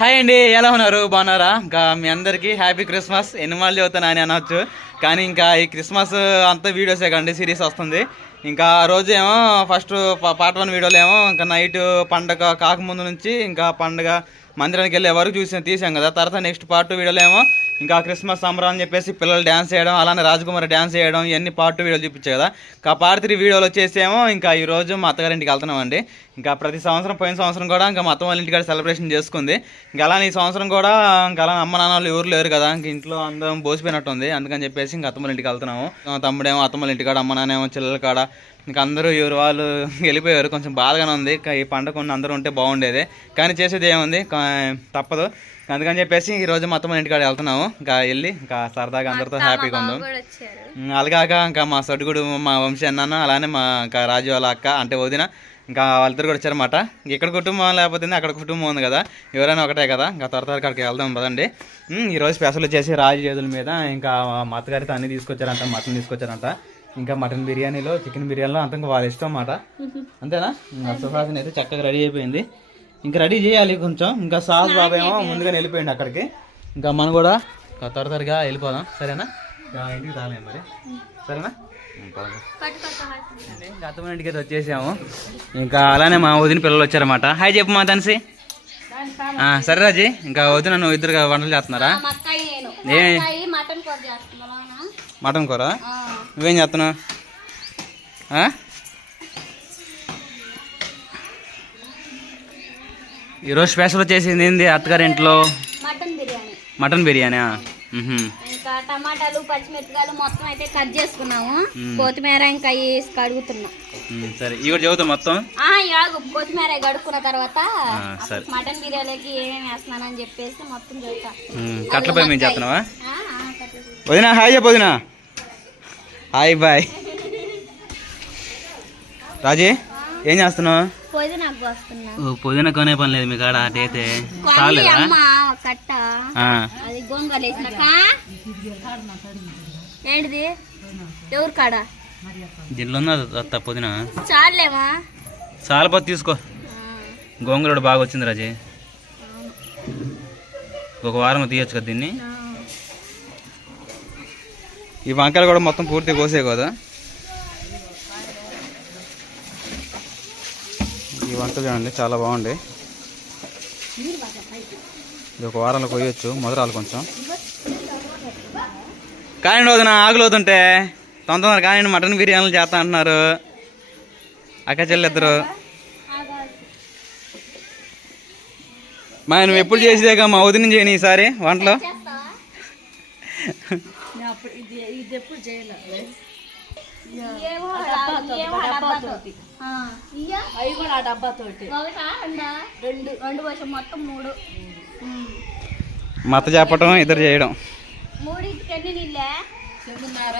Hi అండి ఎలా ఉన్నారు? బాగున్నారా? ఇంకా మీ అందరికీ హ్యాపీ క్రిస్మస్. ఎన్ని మళ్ళీ అని అనొచ్చు. కానీ ఇంకా ఈ క్రిస్మస్ అంతా వీడియోసే కండి సిరీస్ వస్తుంది. ఇంకా ఆ రోజు ఏమో ఫస్ట్ పార్ట్ వన్ వీడియోలు ఏమో ఇంకా నైట్ పండగ కాకముందు నుంచి ఇంకా పండగ మందిరానికి వెళ్ళే వరకు చూసి తీసాం కదా. తర్వాత నెక్స్ట్ పార్ట్ టూ వీడియోలో ఏమో ఇంకా క్రిస్మస్ సంబరం అని చెప్పేసి పిల్లలు డ్యాన్స్ చేయడం అలానే రాజకుమారి డ్యాన్స్ చేయడం ఇవన్నీ పార్ట్ వీడియోలు చూపించాయి కదా. ఇంకా పార్ట్ త్రీ వీడియోలు వచ్చేసేమో ఇంకా ఈ రోజు మా అత్తగారింటికి వెళ్తున్నాం అండి ఇంకా ప్రతి సంవత్సరం పోయిన సంవత్సరం కూడా ఇంకా మా అత్త వాళ్ళ ఇంటికాడ సెలబ్రేషన్ చేసుకుంది. ఇంకా అలానే ఈ సంవత్సరం కూడా ఇంకా అలా అమ్మ నాన్న వాళ్ళు ఎవరు లేరు కదా ఇంక ఇంట్లో అందరం బోసిపోయినట్టు ఉంది. అందుకని చెప్పేసి ఇంకా అత్తమ్మల ఇంటికి వెళ్తున్నాము. తమ్ముడేమో అత్తమ్మల ఇంటికాడ అమ్మ నాన్న ఏమో చిల్లల కాడ. ఇంకా అందరూ ఎవరు వాళ్ళు వెళ్ళిపోయారు. కొంచెం బాధగానే ఉంది. ఇంకా ఈ పండగ ఉన్న అందరూ ఉంటే బాగుండేది. కానీ చేసేది ఏముంది? తప్పదు. అందుకని చెప్పేసి ఈ రోజు మొత్తం ఇంటికాడ వెళ్తున్నాము. ఇంకా వెళ్ళి ఇంకా సరదాగా అందరితో హ్యాపీగా ఉందాం. అలాగాక ఇంకా మా సొడుగుడు మా వంశీ అన్నాను అలానే మా ఇంకా రాజు వాళ్ళ అక్క అంటే వదిన. ఇంకా వాళ్ళిద్దరు కూడా వచ్చారన్నమాట. ఇక్కడ కుటుంబం లేకపోతే అక్కడ కుటుంబం ఉంది కదా. ఎవరైనా ఒకటే కదా. ఇంకా త్వర త్వరగా అక్కడికి వెళ్దాం పదండి. ఉమ్, ఈరోజు స్పెషల్ వచ్చేసి రాజు చేతుల మీద ఇంకా మా అత్తగారితో అన్ని తీసుకొచ్చారంట మటన్ తీసుకొచ్చారంట. ఇంకా మటన్ బిర్యానీలో చికెన్ బిర్యానీలో అంత ఇంకా వాళ్ళ ఇష్టం అన్నమాట. అంతేనా? సుహాసిని అయితే చక్కగా రెడీ అయిపోయింది. ఇంకా రెడీ చేయాలి కొంచెం. ఇంకా సాహస్ బాబు ఏమో ముందుగానే వెళ్ళిపోయింది అక్కడికి. ఇంకా మనం కూడా త్వర త్వరగా వెళ్ళిపోదాం. సరేనా? ఇంటికి రాలేము మరి? సరేనా? ఇంటికి అయితే వచ్చేసాము. ఇంకా అలానే మా వదిన పిల్లలు వచ్చారన్నమాట. హాయ్ చెప్పు మా తనసి సరే రాజీ ఇంకా వదిన నువ్వు ఇద్దరు వంటలు చేస్తున్నారా? ఏ? మటన్ కూర నువ్వేం చేస్తున్నావు? ఈరోజు స్పెషల్ వచ్చేసింది ఏంది అత్తగారి ఇంట్లో? మటన్ బిర్యానీ. మటన్ బిర్యానీ ఇంకా టమాటాలు పచ్చిమిరపకాయలు మొత్తం అయితే కట్ చేసుకున్నాము. కొత్తిమీర ఇంకా వేసి కడుగుతున్నాం. సరే. ఇవి చదువుతాం మొత్తం. కొత్తిమీర కడుక్కున్న తర్వాత మటన్ బిర్యానీకి ఏమేమి వేస్తున్నానని చెప్పేసి మొత్తం ఉమ్, కట్లపై మేము చేస్తున్నావా. వదినా హాయ్ చెప్పు వదినా. Hi bye. రాజీ ఏం చేస్తున్నావు? పుదీనా కొనే పని లేదు మీ కాడ అటైతే కొన్ని చాలేదా? అది ఏంటిది? ఎవరు కాడ? ఉందా అత్త పుదీనా? చాలేమా? చాలా పొద్దు తీసుకో. గోంగూర కూడా బాగా వచ్చింది రాజీ. ఒక వారం తీయొచ్చు కదా దీన్ని. ఈ వంకాయలు కూడా మొత్తం పూర్తిగా కోసే కదా. ఈ వంకాయలు చూడండి చాలా బాగుంది. ఇది ఒక వారంలో కొయ్యొచ్చు మొదరాలు కొంచెం. కానివ్వండి వదిన ఆకులు అవుతుంటే తొందర కానివ్వండి మటన్ బిర్యానీలు చేస్తా అంటున్నారు. అక్క చెల్లిద్దరు మా నువ్వు ఎప్పుడు చేసేదేగా మా వదిన చేయని ఈసారి వంటలో? చేస్తావా ఏమో అవి కూడా ఆ డబ్బాతోటి. ఒకటా? రెండా? రెండు. రెండు వర్షం మొత్తం మూడు. మత చెప్పటం ఇద్దరు చేయడం. మూడింటికి ఎన్ని నీళ్ళే? చెందున్నార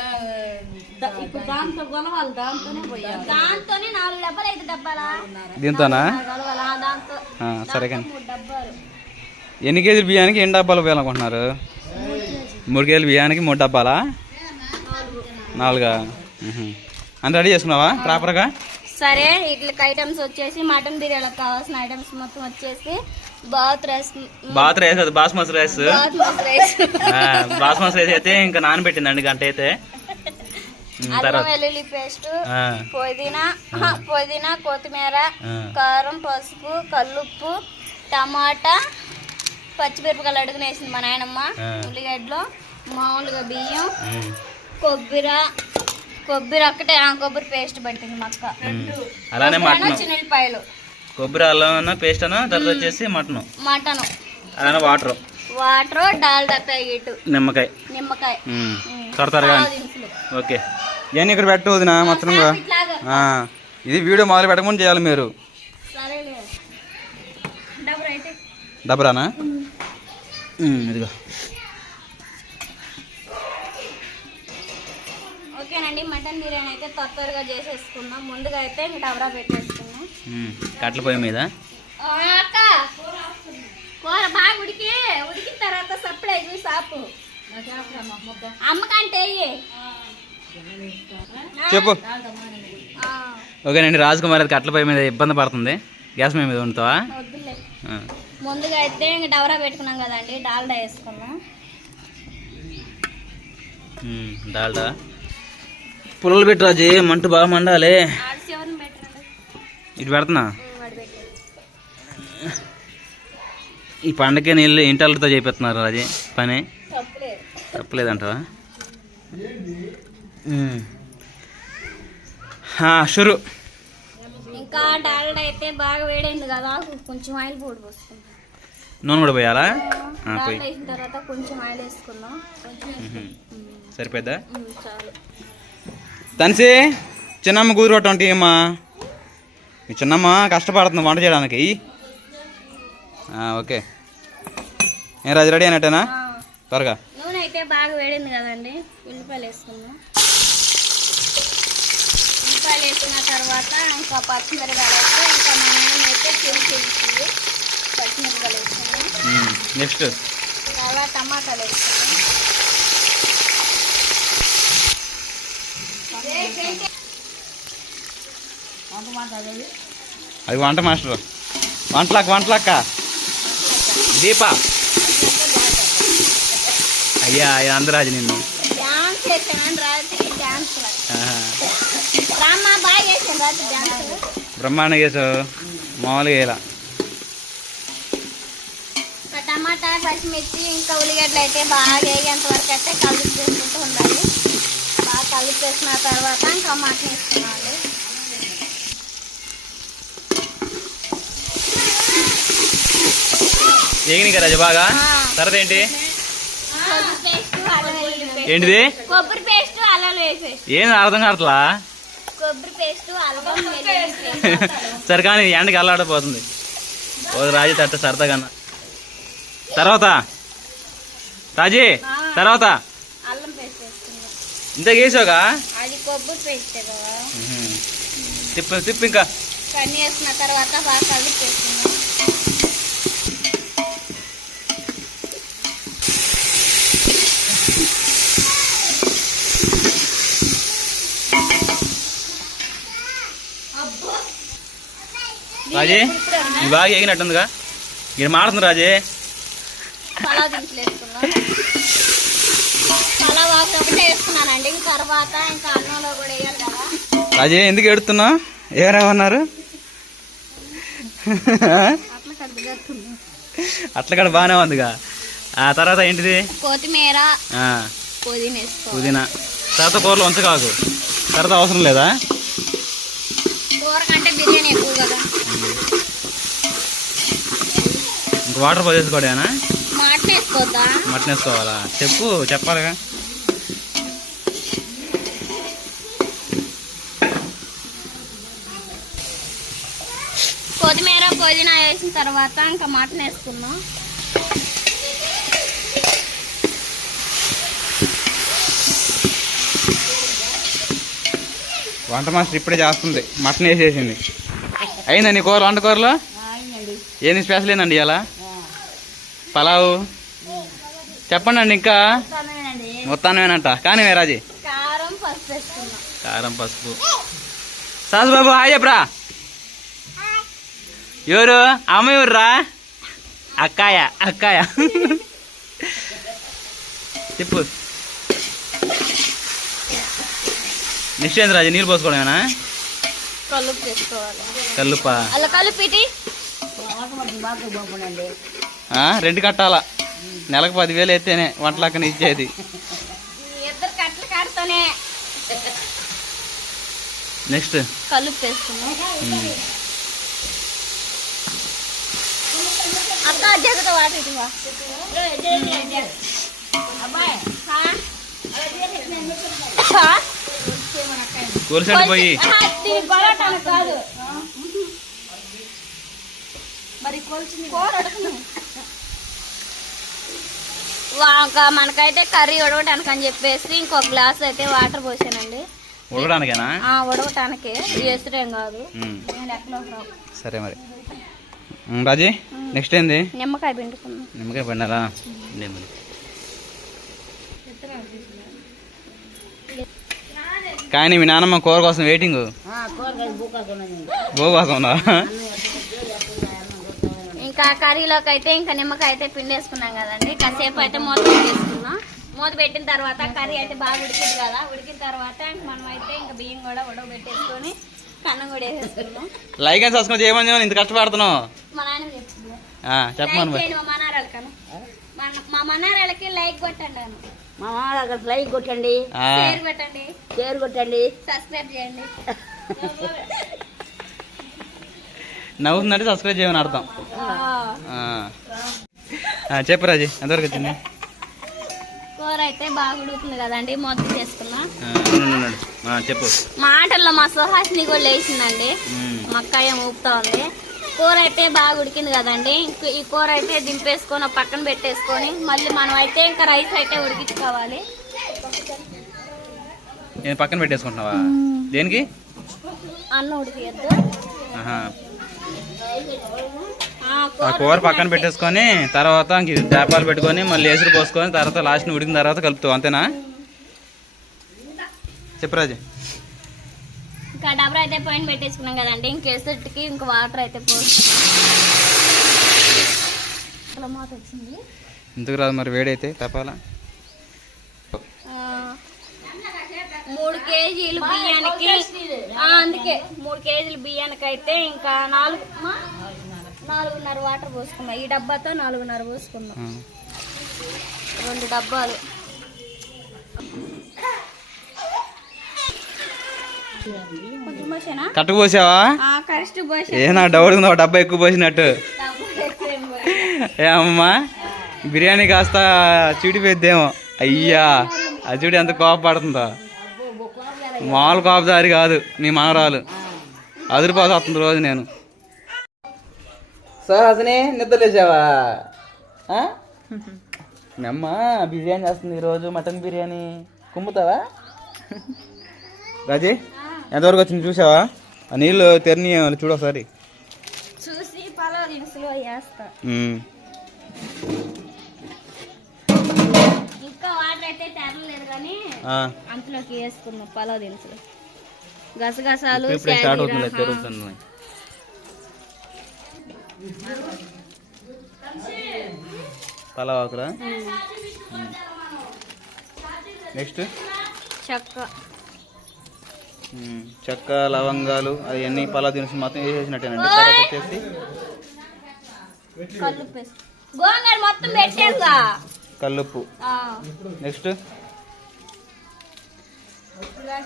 ఇప్పుడు దాంతో గొలవాలి దాంతోనే పోయాలి. దాంతోనే నాలుగు డబ్బాలు ఐదు డబ్బాలా? దీంతోనా? కలవాలా దాంతో. ఆ, సరే కానీ. మూడు డబ్బాలు. ఎన్ని కేజీలు బియ్యానికి ఎన్ని డబ్బాలు పోయాలనుకుంటున్నారు? మూడు కేజీలు బియ్యానికి మూడు డబ్బాలా? నాలుగా. అని రెడీ చేసుకున్నావా? ప్రాపర్గా? సరే వీటికి ఐటమ్స్ వచ్చేసి మటన్ బిర్యానీకి కావాల్సిన ఐటమ్స్ మొత్తం వచ్చేసి బాత్ రైస్ బాత్ రైస్ అది బాస్మతి రైస్ బాస్మతి రైస్ అయితే ఇంకా నానబెట్టిందండి గంట అయితే. అల్లం వెల్లుల్లి పేస్ట్ పుదీనా పుదీనా కొత్తిమీర. కారం పసుపు కల్లుప్పు టమాటా పచ్చిమిరపకాయలు అడుగున వేసింది మా నాయనమ్మ. ఉల్లిగడ్డలు మామూలుగా బియ్యం కొబ్బరి కొబ్బరి ఒక్కటే ఆ కొబ్బరి పేస్ట్ పట్టింది మా అక్క. ఉమ్. అలానే మటన్. చిన్నపాయలు. కొబ్బరి అల్లం పేస్ట్ అన్న తర్వాత వచ్చేసి మటన్. మటన్. అలానే వాటర్. వాటర్ డాల్డా ప్యాకెట్ నిమ్మకాయ. నిమ్మకాయ. దినుసులు. ఓకే. ఇవన్నీ ఇక్కడ పెట్టు వదినా ఆ, ఇది వీడియో మొదలు పెట్టకముందు చేయాలి మీరు. డబ్బరానా? ఇదిగో. మటన్ బిర్యానీ అయితే త్వర త్వరగా చేసేసుకుందాం. ముందుగా అయితే ఇంక డబరా పెట్టేసుకున్నాం ఉమ్, కట్టెల పొయ్యి మీద? కూర బాగా ఉడికి ఉడికిన తర్వాత సప్లై చూసి ఆపు అమ్మకంటే. చెప్పు. ఆ, ఓకేనండి రాజ్ కుమార్ అది కట్టెల పొయ్యి మీద ఇబ్బంది పడుతుంది. గ్యాస్ మీద మీద ఆ. ముందుగా అయితే ఇంక డవరా పెట్టుకున్నాం కదండి డాల్డా వేసుకున్నాం డాల్డా? పుల్లలు పెట్టి రాజు మంట బాగా మండాలి. ఇటు పెడుతున్నా ఈ పండగకి నీళ్ళు ఇంటర్లతో చేపిస్తున్నారు రాజు పని? తప్పులేదు తప్పలేదంటవా? ఉమ్. ఆ, షురు. ఇంకా డాల్డా అయితే బాగా వేడైంది కదా కొంచెం ఆయిల్ పొడి పోసుకుందాం. నూనె కూడా పోయాలా? పోయి. తర్వాత కొంచెం ఆయిల్ వేసుకుందాం. సరిపోద్దా చాలు. తనిసి చిన్నమ్మ కూతురు అంటే అమ్మా ఈ చిన్నమ్మ కష్టపడుతుంది వంట చేయడానికి. ఓకే. ఏం రాజు రెడీ అయినట్టేనా? త్వరగా. నూనె అయితే బాగా వేడింది కదండి. ఉల్లిపాయలు వేసుకుందాం. ఉల్లిపాయలు వేసిన తర్వాత ఇంకా ఇంకా మా నాన్న అయితే చిరు చిరుస్తుంది పచ్చిమిరకాయలు వేసుకుందాం నెక్స్ట్ తర్వాత టమాటాలు వేసుకుందాం అది వంట మాస్టర్. వంటలక్క వంటలక్క. దీప. అయ్యా అయ్యా అందరాజు నిన్ను. చేసాను చేసాను బ్రహ్మాండంగా చేసావు మామూలుగా ఇలా టమాటా పచ్చిమిర్చి ఇంకా ఉల్లిగడ్డలు అయితే బాగా వేగేంత వరకు అయితే కలిపి చేసుకుంటూ ఉండాలి. బాగా కలిపి వేసిన తర్వాత ఇంకా మటన్ వేసుకోవాలి ఏగినాయి కదా రాజు బాగా. తర్వాత ఏంటి కొబ్బరి పేస్ట్ అల్లం వెల్లుల్లి పేస్ట్. ఏంటిది? కొబ్బరి పేస్ట్ అల్లం ఏం అర్థం కావట్లా? కొబ్బరి పేస్ట్ అల్లం వెల్లుల్లి పేస్ట్. సరే కానీ ఎండకి అల్లాడిపోతుంది. ఓ రాజు తట్ట సరదాగా తర్వాత? రాజీ తర్వాత? ఇంత వేసావుగా? అది కొబ్బరి పేస్ట్ కదా. తిప్పు తిప్పు ఇంకా. తర్వాత రాజీ ఇది బాగా ఎగినట్టుందిగా ఇక్కడ మాడుతుంది రాజీ. రాజీ ఎందుకు ఎడుతున్నావు ఎవరెవన్నారు అట్లా కూడా బాగానే ఉందిగా. ఆ తర్వాత ఏంటిది? కొత్తిమీర పుదీనా తర్వాత కూరలు ఉంచకాకు తర్వాత అవసరం లేదా? కూర కంటే బిర్యానీ ఎక్కువ కదా ఇంక వాటర్ పోసేసుకోవడమేనా మటన్ వేసుకోవద్దా మటన్ వేసుకోవాలా? చెప్పు చెప్పాలిగా. కొత్తిమీర పుదీనా వేసిన తర్వాత ఇంకా మటన్ వేసుకుందాం. వంట మాస్టర్ ఇప్పుడే చేస్తుంది. మటన్ వేసేసింది. అయిందా నీ కూర వంట కూరలో? ఏంది స్పెషల్ ఏందండి ఇలా పలావు చెప్పండి అండి ఇంకా మొత్తానేనంట కానీ రాజీ కారం పసుపు వేసుకుందాం కారం పసుపు సాసు బాబు హాయ్ చెప్పరా ఎవరు అమ్మ ఎవర్రా అక్కాయ అక్కాయ చెప్పు నెక్స్ట్ ఏంది రాజు నీళ్ళు పోసుకోవడమేనా కలుపు కల్లుపా అలా కలిపిటి రెండు కట్టాలా? నెలకు పదివేలు అయితేనే వంటలక్కని ఇచ్చేది. ఇద్దరు కట్టలు కడతానే. నెక్స్ట్? కూరసండి పోయి. మరి కూర ఉడకను. వా, ఇంకా మనకైతే కర్రీ ఉడకటానికి అని చెప్పేసి ఇంకో గ్లాస్ అయితే వాటర్ పోసానండి. ఉడకడానికేనా ఆ ఉడకటానికి ఎసురేం కాదు. సరే మరి. రాజీ నెక్స్ట్ ఏంది? నిమ్మకాయ పిండుకున్నాం. నిమ్మకాయ మరి? కానీ మీ నాన్నమ్మ కూర కోసం వెయిటింగ్ బో కోసం ఉందా? ఇంకా కర్రీలోకి అయితే ఇంకా నిమ్మకాయ అయితే పిండేసుకున్నాం కదండి. కాసేపు అయితే మూత పెట్టేసుకున్నాం మూత పెట్టిన తర్వాత కర్రీ అయితే బాగా ఉడికింది కదా. ఉడికిన తర్వాత ఇంక మనం అయితే ఇంకా బియ్యం కూడా ఉడకబెట్టేసుకొని కన్నం కూడా వేసేసుకున్నాం లైక్ అండ్ సబ్స్క్రైబ్ చేయమని ఇంత కష్టపడుతున్నావు. మా నాన్న చెప్పమను మా మా లైక్ కొట్టండి అను. మా లైక్ కొట్టండి. ఆ, షేర్ పెట్టండి. షేర్ కొట్టండి. సబ్స్క్రైబ్ చేయండి. నవ్వుతుందంటే సబ్స్క్రైబ్ చేయమని అర్థం. చెప్పు రాజీ ఎంతవరకు వచ్చింది? కూర అయితే బాగా ఉడుకుతుంది కదండి మొత్తం చేసుకున్నా చెప్పు. మాటల్లో మా సుహాసిని కూడా లేచిందండి. ఉమ్. మా అక్క ఏం ఊపుతా ఉంది. కూర అయితే బాగా ఉడికింది కదండి ఈ కూర అయితే దింపేసుకొని పక్కన పెట్టేసుకొని మళ్ళీ మనం అయితే ఇంకా రైస్ అయితే ఉడికించుకోవాలి. నేను పక్కన పెట్టేసుకుంటున్నావా? దేనికి? అన్నం ఉడికియద్దు. ఆహా. ఆ, ఆ కూర పక్కన పెట్టేసుకొని తర్వాత ఇది చేపలు పెట్టుకొని మళ్ళీ ఎసురు పోసుకొని తర్వాత లాస్ట్ ఉడికిన తర్వాత కలుపుతావు అంతేనా? చెప్పు రాజు. ఇంకా డబ్బర్ అయితే పైన పెట్టేసుకున్నాం కదండి ఇంక ఎసటికి ఇంక వాటర్ అయితే పోసి అలా మూత వచ్చింది. ఎందుకు రాదు మరి వేడైతే తపాలా ఆ, మూడు కేజీలు బియ్యానికి. ఆ, అందుకే మూడు కేజీలు బియ్యానికి అయితే ఇంకా నాలుగు మా? నాలుగున్నర వాటర్ పోసుకున్నాం. ఈ డబ్బాతో నాలుగున్నర పోసుకున్నాం. రెండు డబ్బాలు. కట్టు పోసావా? ఏ నా డౌట్ ఉంది. ఒక డబ్బా ఎక్కువ పోసినట్టు. ఏం అమ్మా బిర్యానీ కాస్త చీడిపోయిద్దేమో అయ్యా అది చూడు ఎంత కోపపడుతుందో. మామూలు కోపదారి కాదు నీ మనవరాలు. అదిరిపోతా వస్తుంది రోజు నేను. సహజనే నిద్ర లేచావా? మీ అమ్మ బిర్యానీ చేస్తుంది ఈరోజు మటన్ బిర్యానీ. కుమ్ముతావా? రాజీ ఎంతవరకు వచ్చింది చూసావా? ఆ నీళ్ళు తెరని చూడు ఒకసారి. చూసి పలావ్ దినుసులు వేస్తా ఇంకా వాటర్ అయితే తెరలేదు కానీ. అంతలోకి వేసుకున్నాం పలావ్ దినుసులు. గసగసాలు స్టార్ట్ అవుతుంది పలావ్ ఆకురా? నెక్స్ట్? చెక్క. చెక్క లవంగాలు అవన్నీ పలావ్ దినుసులు మొత్తం వేసేసినట్టేనండి. తర్వాత వచ్చేసి మొత్తం కల్లుప్పు. నెక్స్ట్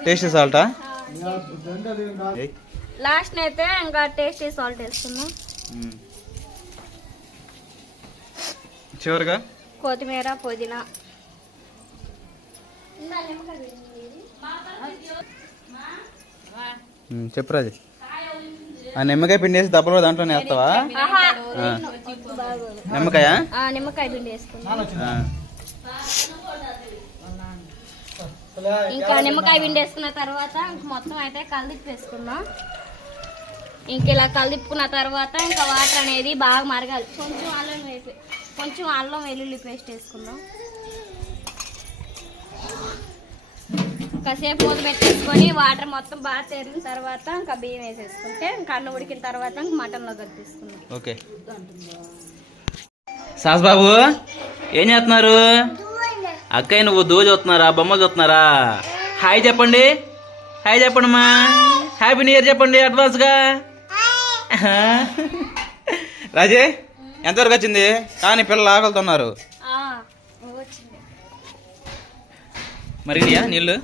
టేస్ట్ సాల్టా లాస్ట్ అయితే ఇంకా టేస్టీ సాల్ట్ వేసుకున్నాం చివరిగా? కొత్తిమీర పుదీనా. ఉమ్, చెప్పు రాజు ఆ నిమ్మకాయ పిండి వేసి దెబ్బలు కూడా దాంట్లోనే వేస్తావా? నిమ్మకాయ? ఆ, నిమ్మకాయ పిండి వేసుకున్నాం. ఇంకా నిమ్మకాయ పిండి వేసుకున్న తర్వాత ఇంక మొత్తం అయితే కలిపి వేసుకుందాం ఇంక ఇలా కలిపుకున్న తర్వాత ఇంకా వాటర్ అనేది బాగా మరగాలి. కొంచెం అల్లం వేసి కొంచెం అల్లం వెల్లుల్లి పేస్ట్ వేసుకుందాం. కాసేపు మూత పెట్టేసుకొని వాటర్ మొత్తం బాగా తెరిన తర్వాత ఇంకా బియ్యం వేసేసుకుంటే ఇంకా అన్నం ఉడికిన తర్వాత ఇంక మటన్లో కలిపేసుకుందాం. ఓకే. సాస్ బాబు ఏం చేస్తున్నారు? అక్కయ్య నువ్వు దూ చూస్తున్నారా? బొమ్మలు చూస్తున్నారా? హాయ్ చెప్పండి. హాయ్ చెప్పండి మా హ్యాపీ న్యూ ఇయర్ చెప్పండి అడ్వాన్స్గా రాజే ఎంతవరకు వచ్చింది? కానీ పిల్లలు ఆకలితున్నారు మరిగినాయా నీళ్ళు?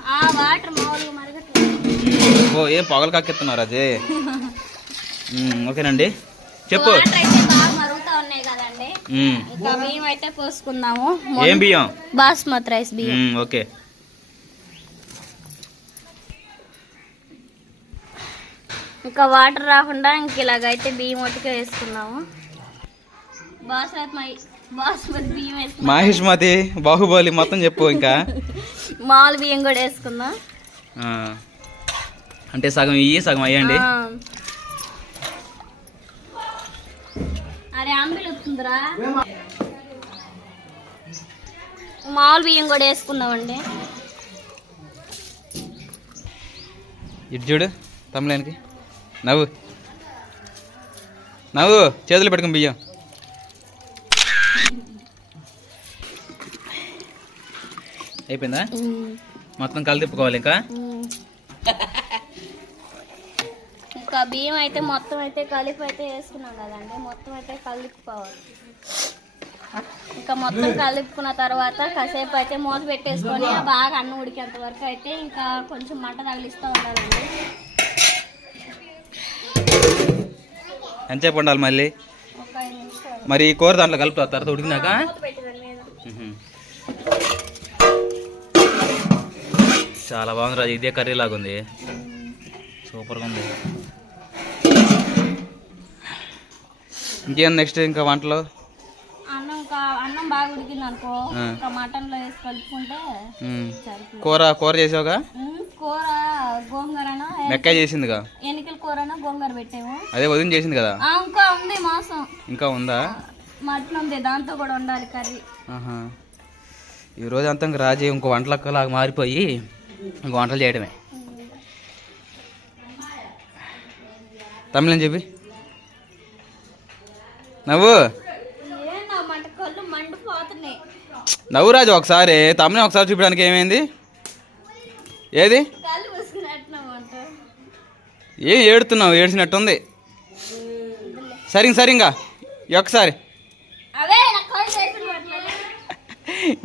ఓ ఏం పొగలు కక్కిస్తున్నారు అదే? ఓకేనండి. చెప్పు. పోసుకుందాము. ఏం బియ్యం? బాస్మతి రైస్ బియ్యం. ఓకే. ఇంకా వాటర్ రాకుండా ఇంక ఇలాగైతే బియ్యం ఒట్టుగా వేసుకున్నాము బాస్మతి మాహిష్మతి బాహుబలి మొత్తం చెప్పు ఇంకా. మామూలు బియ్యం కూడా వేసుకుందాం అంటే సగం ఇయ్యి సగం అయ్యండి. ఆ. అరే అంబిలు వస్తుందిరా. మామూలు బియ్యం కూడా వేసుకుందామండి ఇటు చూడు తమ్ములేనికి నవ్వు. నవ్వు చేతులు పెట్టుకుని బియ్యం. అయిపోయిందా? మొత్తం కలిదిప్పుకోవాలి ఇంకా? ఇంకా బియ్యం అయితే మొత్తం అయితే కలిపి అయితే వేసుకున్నాం కదండి మొత్తం అయితే కలుపుకోవాలి ఇంకా మొత్తం కలుపుకున్న తర్వాత కాసేపు అయితే మూత పెట్టేసుకొని బాగా అన్నం ఉడికేంత వరకు అయితే ఇంకా కొంచెం మంట తగిలిస్తూ ఉండాలండి. ఎంతసేపు ఉండాలి మళ్ళీ? మరి ఈ కూర దాంట్లో కలుపుతారు తర్వాత ఉడికినాక? చాలా బాగుంది రాజు. ఇదే కర్రీ లాగా ఉంది సూపర్గా ఉంది. ఇంకేం నెక్స్ట్ ఇంకా వంటలు? అన్నం అన్నం బాగా ఉడికింది అనుకో. మటన్లో వేసి కలుపుకుంటే కూర కూర చేసావుగా? కూర గోంగూరన మెక్కాయ చేసిందిగా? ఎన్నికల కూరన గోంగూర పెట్టాము. అదే వదిన చేసింది కదా? ఇంకా ఉంది మాంసం. ఇంకా ఉందా? మటన్ ఉంది దాంతో కూడా ఉండాలి కర్రీ. ఆహా. ఈరోజు అంతా రాజు ఇంకో వంటలక్కలాగా మారిపోయి ఇంక వంటలు చేయడమే. తమిళం చెప్పి. నవ్వు. ఏంటో మంట కళ్ళు మండిపోతున్నాయి నవ్వు రాజు ఒకసారి తమిళం ఒకసారి చూపించడానికి ఏమైంది? ఏది? ఏం ఏడుతున్నావు? ఏడ్చినట్టుంది. సరిగా సరిగా ఒక్కసారి.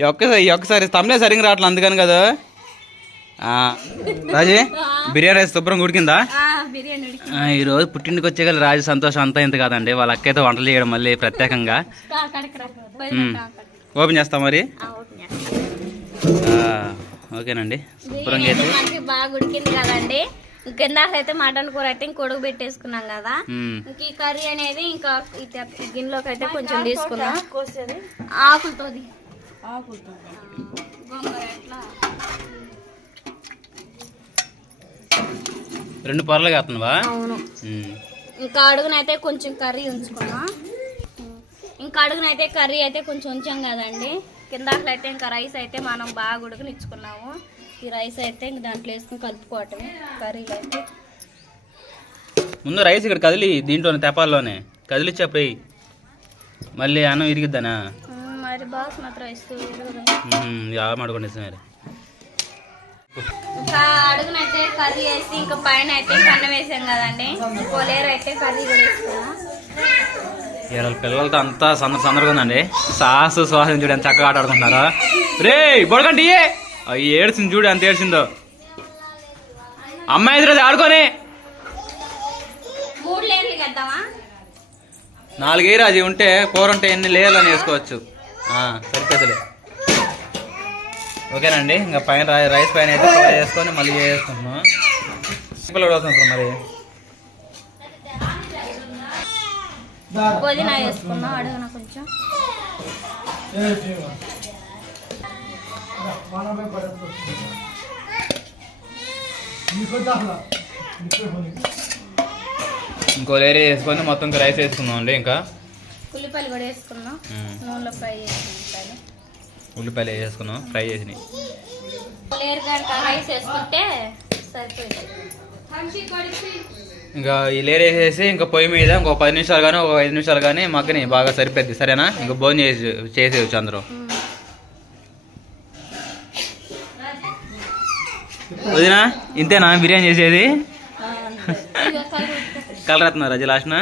ఒక్కసారి ఒక్కసారి తమిళే సరిగా రావట్లేదు అందుకని కదా. రాజీ బిర్యానీ రైస్ శుభ్రంగా ఉడికిందా? ఆ, బిర్యానీ ఉడికి ఆ, ఈరోజు పుట్టింటికి వచ్చే గల రాజు సంతోషం అంతా ఇంత కాదండి. వాళ్ళ అక్కయితే వంటలు చేయడం మళ్ళీ ప్రత్యేకంగా. ఓపెన్ చేస్తాం మరి? ఆ, ఓకే. ఆ, ఓకేనండి. శుభ్రంగా అయితే. మనకి బాగా ఉడికింది కదండి. ఇంకెందాక అయితే మటన్ కూర అయితే ఇంక ఉడుకు పెట్టేసుకున్నాం కదా. ఇంక ఈ కర్రీ అనేది ఇంకా గిన్నెలోకి అయితే కొంచెం తీసుకున్నాం. ఆకులతోది. గోంగూర రెండు అవును. మ్మ్. ఇంకా అడుగునైతే కొంచెం కర్రీ ఉంచుకున్నా. ఇంకా అడుగునైతే కర్రీ అయితే కొంచెం ఉంచాం కదండి. కిందాకలు అయితే ఇంకా రైస్ అయితే మనం బాగా ఉడకనిచ్చుకున్నాము. ఈ రైస్ అయితే ఇంక దాంట్లో వేసుకుని కలుపుకోవటమే కర్రీలో అయితే. ముందు రైస్ ఇక్కడ కదిలి దీంట్లోనే తెపాల్లోనే. కదిలిచ్చేప్పుడు. మళ్ళీ అన్నం ఇరిగిద్దానా? మరి బాస్మతి రైస్ ఆమాడుకోండి మరి ఇంకా అడుగునైతే కర్రీ వేసి ఇంకా పైన అయితే ఇంకా అన్నం వేసాం కదండి. అయితే కర్రీ కూడా వేసుకున్నాం. పిల్లలతో అంతా సందర సందరగా ఉందండి. సాసు శ్వాసం చూడు ఎంత చక్కగా ఆడుకుంటున్నారా రే బొడకండి అయ్యి ఏడ్చింది చూడు ఎంత ఏడ్చిందో. అమ్మాయి ఎదురు ఆడుకొని. రాజు ఉంటే కూర ఉంటే ఎన్ని లేయర్లని వేసుకోవచ్చు. ఆ, సరిపోతులే. ఓకేనండి ఇంకా పైన రైస్ పైన అయితే కూర వేసుకొని మళ్ళీ వేసుకుంటున్నాం అవుతుంది మరి. పుదీనా వేసుకున్నాం అడుగున కొంచెం. ఇంకో లేయర్ వేసుకొని మొత్తం ఇంకా రైస్ వేసుకుందాం అండి ఇంకా. ఉల్లిపాయలు కూడా వేసుకున్నాం ఉమ్. నూనెలో ఫ్రై చేసుకుంటాను. ఉల్లిపాయలు వేసుకున్నాం ఫ్రై చేసినాయి లేరు సరిపోయింది. ఇంకా ఈ లేయర్ వేసేసి ఇంకా పొయ్యి మీద ఇంకో పది నిమిషాలు కానీ ఒక ఐదు నిమిషాలు కానీ మగ్గని బాగా సరిపోద్ది. సరేనా? ఇంకా భోజనం చేసి చేసేయచ్చు అందరూ. వదినా ఇంతేనా బిర్యానీ చేసేది? కలర్ వేస్తున్నారు లాస్ట్న?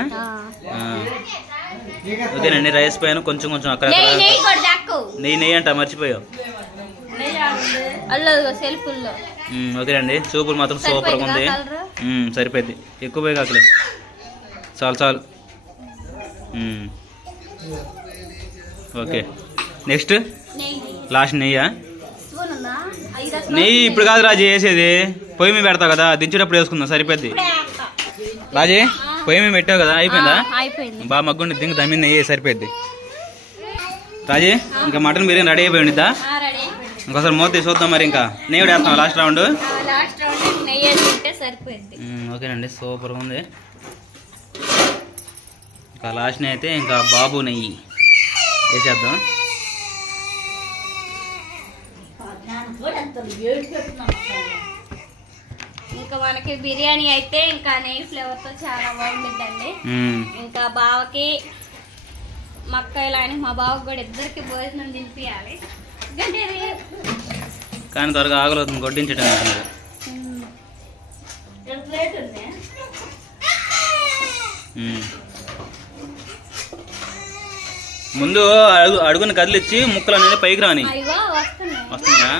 ఓకేనండి రైస్ పైన కొంచెం కొంచెం అక్కడ నెయ్యి నెయ్యి అంట మర్చిపోయావు. ఓకేనండి. సూపర్ మాత్రం సూపర్గా ఉంది. సరిపోద్ది ఎక్కువ పోయి కాకలే. చాలు చాలు. ఓకే. నెక్స్ట్? లాస్ట్ నెయ్యా? నెయ్యి ఇప్పుడు కాదు రాజీ వేసేది. పొయ్యి మీద పెడతావు కదా దించేటప్పుడు వేసుకుందాం. సరిపోద్ది రాజీ? పొయ్యి మీద పెట్టావు కదా? అయిపోయిందా? అయిపోయింది. బాగా మగ్గుండి దింగ దాని మీద నెయ్యి సరిపోద్ది రాజీ ఇంకా మటన్ బిర్యానీ రెడీ అయిపోయింది. ఇంకోసారి మూత తీసి చూద్దాం మరి ఇంకా. నెయ్యి కూడా వేస్తాం లాస్ట్ రౌండ్? లాస్ట్ రౌండ్ నెయ్యి వేసుకుంటే సరిపోయింది. మ్మ్, ఓకేనండి సూపర్గా ఉంది. ఇంకా లాస్ట్ అయితే ఇంకా బాబు నెయ్యి వేసేద్దాం. ఇంకా మనకి బిర్యానీ అయితే ఇంకా నెయ్యి ఫ్లేవర్తో చాలా బాగుంటుందండి ఇంకా బావకి మక్కలు అని మా బావకి కూడా ఇద్దరికి భోజనం తినిపించాలి కానీ త్వరగా ఆగలవుతుంది కొట్టించడం అంటున్నారు ప్లేట్ ఉంది ఉమ్. ముందు అడుగు అడుగుని కదిలిచ్చి ముక్కలు అనేది పైకి రాని వస్తున్నాయి?